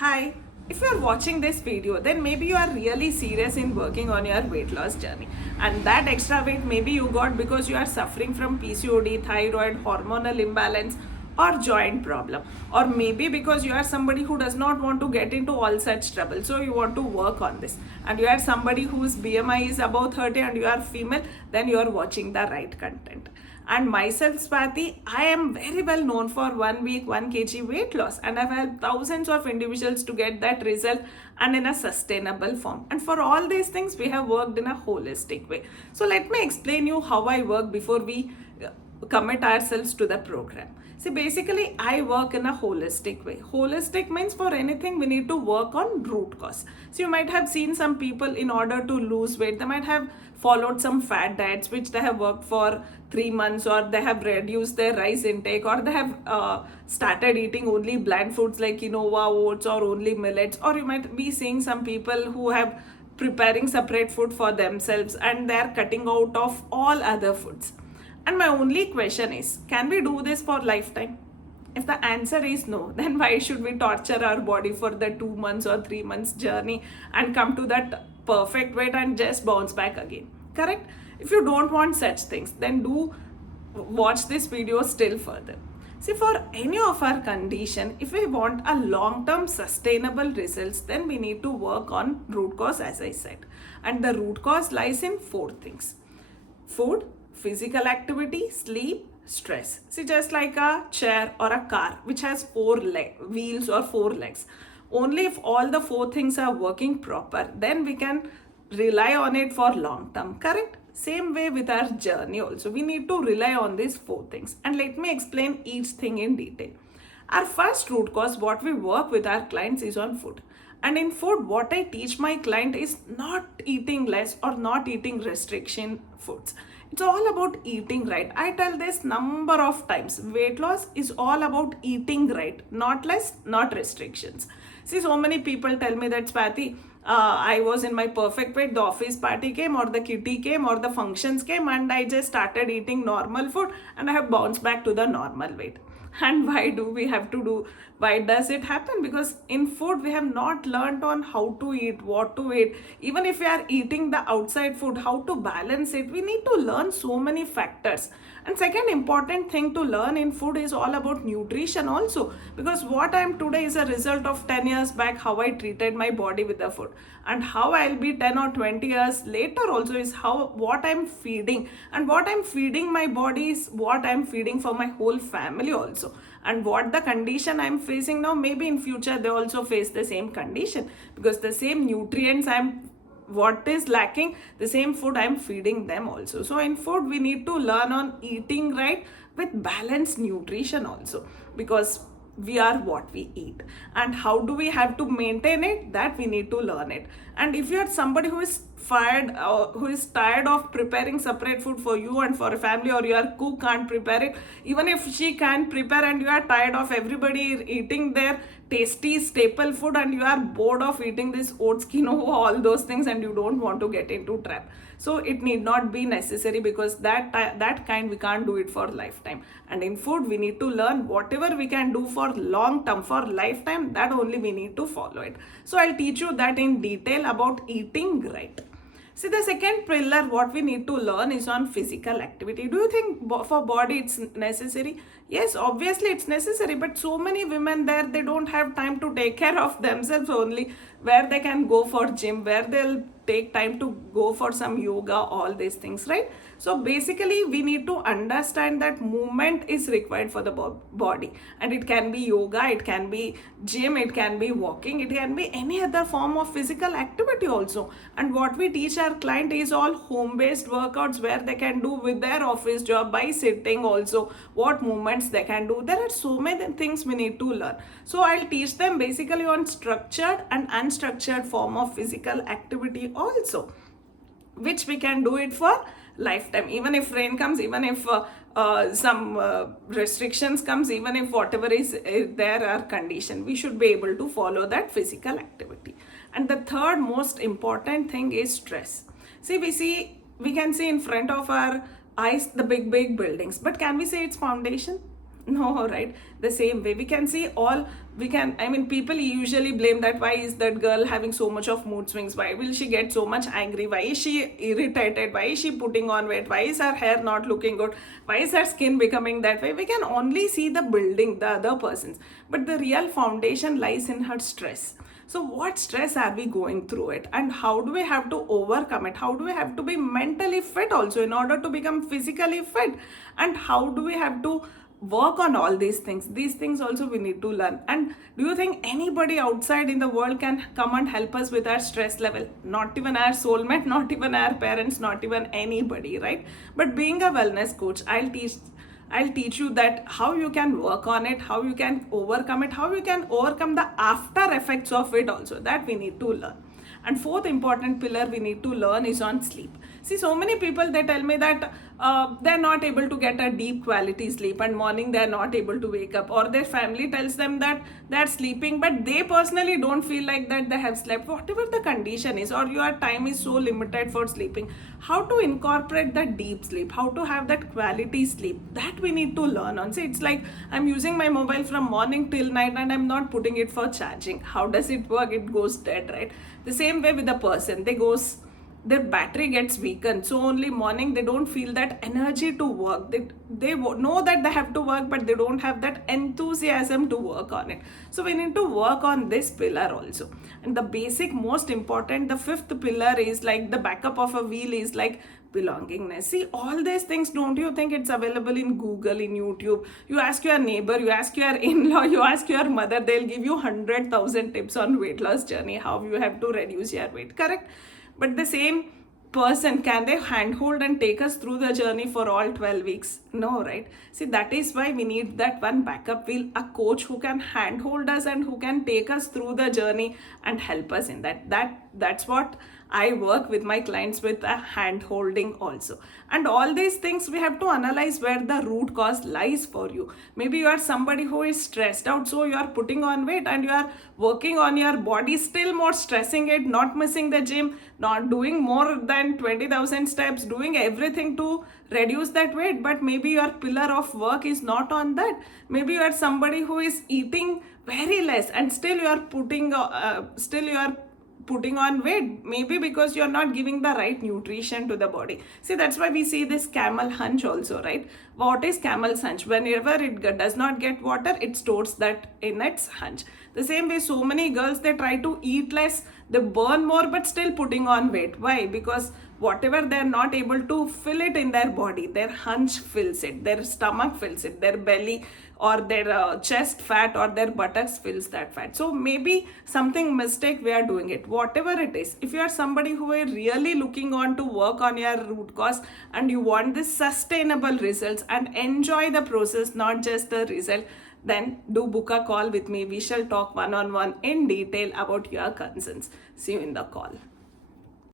Hi, if you are watching this video, then maybe you are really serious in working on your weight loss journey. And that extra weight maybe you got because you are suffering from PCOD, thyroid, hormonal imbalance, or joint problem. Or maybe because you are somebody who does not want to get into all such trouble. So you want to work on this. And you are somebody whose BMI is above 30 and you are female, then you are watching the right content. And myself, Swati, I am very well known for 1 week, 1 kg weight loss, and I've helped thousands of individuals to get that result and in a sustainable form. And for all these things, we have worked in a holistic way. So, let me explain you how I work before we commit ourselves to the program. See, basically, I work in a holistic way. Holistic means for anything, we need to work on root cause. So, you might have seen some people in order to lose weight, they might have followed some fat diets which they have worked for 3 months, or they have reduced their rice intake, or they have started eating only bland foods like quinoa, oats, or only millets. Or you might be seeing some people who have preparing separate food for themselves and they are cutting out of all other foods. And my only question is, can we do this for lifetime? If the answer is no, then why should we torture our body for the 2 months or 3 months journey and come to that perfect weight and just bounce back again? Correct? If you don't want such things, then do watch this video still further. See, for any of our condition, if we want a long-term sustainable results, then we need to work on root cause, as I said. And the root cause lies in 4 things: food, physical activity, sleep, stress. See, just like a chair or a car which has wheels or 4 legs, only if all the 4 things are working proper, then we can rely on it for long term. Correct? Same way with our journey also, we need to rely on these 4 things. And let me explain each thing in detail. Our first root cause, what we work with our clients, is on food. And in food, what I teach my client is not eating less or not eating restriction foods. It's all about eating right. I tell this number of times. Weight loss is all about eating right, not less, not restrictions. See, so many people tell me that, Swati, I was in my perfect weight, the office party came, or the kitty came, or the functions came, and I just started eating normal food and I have bounced back to the normal weight. And why does it happen? Because in food we have not learned on how to eat, what to eat. Even if we are eating the outside food, how to balance it, we need to learn so many factors. And second important thing to learn in food is all about nutrition also, because what I am today is a result of 10 years back, how I treated my body with the food, and how I'll be 10 or 20 years later also is what I'm feeding. And what I'm feeding my body is what I'm feeding for my whole family also. And what the condition I'm facing now, maybe in future they also face the same condition, because the same nutrients what is lacking, the same food I'm feeding them also. So in food we need to learn on eating right with balanced nutrition also, because we are what we eat. And how do we have to maintain it, that we need to learn it. And if you are somebody who is tired of preparing separate food for you and for a family, or your cook can't prepare it, even if she can prepare, and you are tired of everybody eating their tasty staple food and you are bored of eating this oats, quinoa, all those things, and you don't want to get into trap, so it need not be necessary, because that kind we can't do it for lifetime. And in food we need to learn whatever we can do for long term, for lifetime, that only we need to follow it. So I'll teach you that in detail about eating right. See, the second pillar what we need to learn is on physical activity. Do you think for body it's necessary? Yes, obviously it's necessary, but so many women there, they don't have time to take care of themselves only, where they can go for gym, where they'll take time to go for some yoga, all these things, right? So basically we need to understand that movement is required for the body, and it can be yoga, it can be gym, it can be walking, it can be any other form of physical activity also. And what we teach our client is all home based workouts, where they can do with their office job by sitting also, what movements they can do. There are so many things we need to learn. So I'll teach them basically on structured and unstructured form of physical activity also, which we can do it for lifetime. Even if rain comes, even if some restrictions comes, even if whatever is there are condition, we should be able to follow that physical activity. And the third most important thing is stress. See, we can see in front of our eyes the big buildings, but can we say it's foundation? No, right? The same way we can see all, we can, I mean, people usually blame that why is that girl having so much of mood swings, why will she get so much angry, why is she irritated, why is she putting on weight, why is her hair not looking good, why is her skin becoming that way. We can only see the building, the other person's, but the real foundation lies in her stress. So what stress are we going through it, and how do we have to overcome it? How do we have to be mentally fit also in order to become physically fit? And how do we have to work on all these things? These things also we need to learn. And do you think anybody outside in the world can come and help us with our stress level? Not even our soulmate, not even our parents, not even anybody, right? But being a wellness coach, I'll teach you that how you can work on it, how you can overcome it, how you can overcome the after effects of it also, that we need to learn. And fourth important pillar we need to learn is on sleep. See, so many people, they tell me that they're not able to get a deep quality sleep, and morning they're not able to wake up, or their family tells them that they're sleeping but they personally don't feel like that they have slept, whatever the condition is, or your time is so limited for sleeping. How to incorporate that deep sleep, how to have that quality sleep, that we need to learn on. See, it's like I'm using my mobile from morning till night and I'm not putting it for charging. How does it work? It goes dead, right? The same way with a person, their battery gets weakened, so only morning they don't feel that energy to work. They know that they have to work, but they don't have that enthusiasm to work on it. So we need to work on this pillar also. And the basic, most important, the fifth pillar is like the backup of a wheel is like belongingness. See, all these things, don't you think it's available in Google, in YouTube? You ask your neighbor, you ask your in-law, you ask your mother, they'll give you 100,000 tips on weight loss journey, how you have to reduce your weight, correct? But the same person, can they handhold and take us through the journey for all 12 weeks? No, right? See, that is why we need that one backup wheel, a coach who can handhold us and who can take us through the journey and help us in that's what I work with my clients with, a hand holding also. And all these things we have to analyze where the root cause lies for you. Maybe you are somebody who is stressed out, so you are putting on weight and you are working on your body, still more stressing it, not missing the gym, not doing more than 20,000 steps, doing everything to reduce that weight. But maybe your pillar of work is not on that. Maybe you are somebody who is eating very less and still you are putting on weight, maybe because you're not giving the right nutrition to the body. See, that's why we see this camel hunch also, right? What is camel's hunch? Whenever it does not get water, it stores that in its hunch. The same way, so many girls, they try to eat less, they burn more, but still putting on weight. Why? Because whatever they're not able to fill it in their body, their hunch fills it, their stomach fills it, their belly or their chest fat or their buttocks fills that fat. So maybe something mistake we are doing it, whatever it is. If you are somebody who are really looking on to work on your root cause and you want this sustainable results and enjoy the process, not just the result, then do book a call with me. We shall talk one-on-one in detail about your concerns. See you in the call.